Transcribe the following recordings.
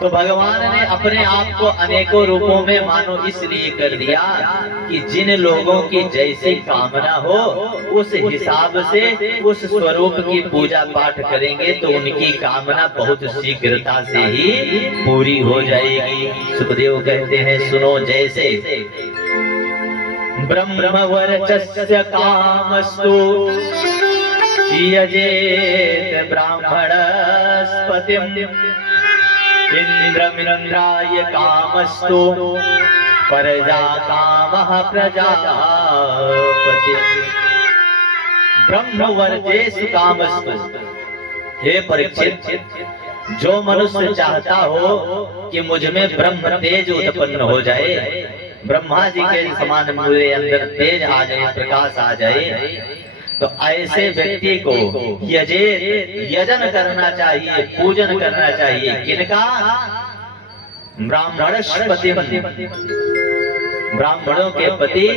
तो भगवान ने अपने आप को अनेकों रूपों में मानो इसलिए कर दिया कि जिन लोगों की जैसी कामना हो उस हिसाब से उस स्वरूप की पूजा पाठ करेंगे तो उनकी कामना बहुत शीघ्रता से ही पूरी हो जाएगी। सुखदेव कहते हैं सुनो, जैसे ब्रह्मवर्चस्य कामस्तु यजेत ब्राह्मणस्पतिम् इंद्रमिन्द्राय कामस्तु प्रजा कामः प्रजापति। ब्रह्मवर्चेषु कामस्तु, हे परीक्षित, जो मनुष्य चाहता हो कि मुझ में ब्रह्म तेज उत्पन्न हो जाए, ब्रह्मा जी के समान मेरे अंदर तेज आ जाए, प्रकाश आ जाए, तो ऐसे व्यक्ति को यजन करना चाहिए, पूजन करना चाहिए। किनका? ब्राह्मणस्पति, ब्राह्मणों के पति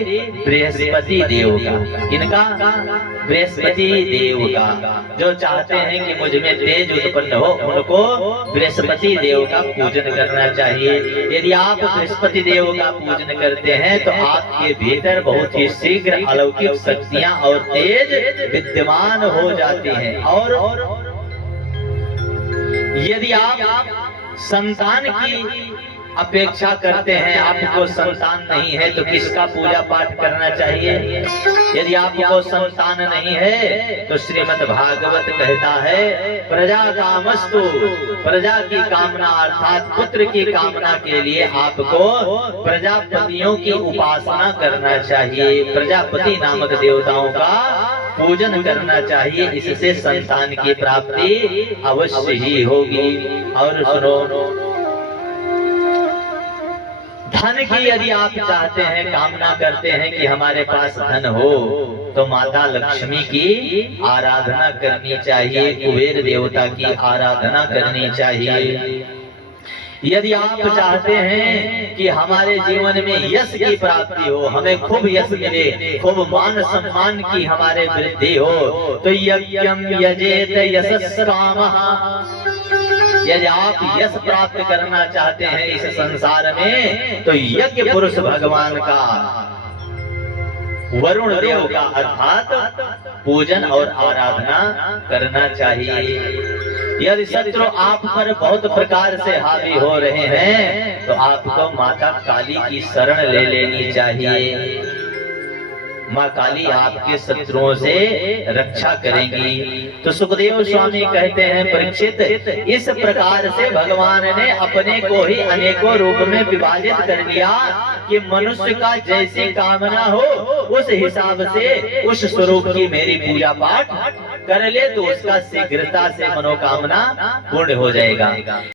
बृहस्पति देव का। किनका? बृहस्पति देव का। जो चाहते हैं कि मुझ में तेज उत्पन्न हो, उनको बृहस्पति देव का पूजन करना चाहिए। यदि आप बृहस्पति देव का पूजन करते हैं तो आपके भीतर बहुत ही शीघ्र अलौकिक शक्तियां और तेज विद्यमान हो जाती हैं। और यदि आप संतान की अपेक्षा करते हैं, आपको संतान नहीं है, तो किसका पूजा पाठ करना चाहिए? यदि आपको संतान नहीं है तो श्रीमद् भागवत कहता है प्रजा कामस्तु, प्रजा की कामना अर्थात पुत्र की कामना के लिए आपको प्रजापतियों की उपासना करना चाहिए, प्रजापति नामक देवताओं का पूजन करना चाहिए। इससे संतान की प्राप्ति अवश्य ही होगी। और सुनो, धन की यदि आप चाहते हैं, कामना करते हैं कि हमारे पास धन हो, तो माता लक्ष्मी की आराधना करनी चाहिए, कुबेर देवता की आराधना करनी चाहिए। यदि आप चाहते हैं कि हमारे जीवन में यश की प्राप्ति हो, हमें खूब यश मिले, खूब मान सम्मान की हमारे वृद्धि हो, तो यज्ञम यजेत यशस् कामः। यदि आप यश प्राप्त करना चाहते हैं इस संसार में, तो यज्ञ पुरुष भगवान का, वरुण देव का अर्थात पूजन और आराधना करना चाहिए। यदि शत्रु आप पर बहुत प्रकार से हावी हो रहे हैं तो आपको माता काली की शरण ले लेनी चाहिए। माँ काली आपके शत्रुओं से रक्षा करेंगी। तो सुखदेव स्वामी कहते हैं परीक्षित, इस प्रकार से भगवान ने अपने को ही अनेकों रूप में विभाजित कर दिया कि मनुष्य का जैसी कामना हो उस हिसाब से उस स्वरूप की मेरी पूजा पाठ कर ले तो उसका शीघ्रता से मनोकामना पूर्ण हो जाएगा।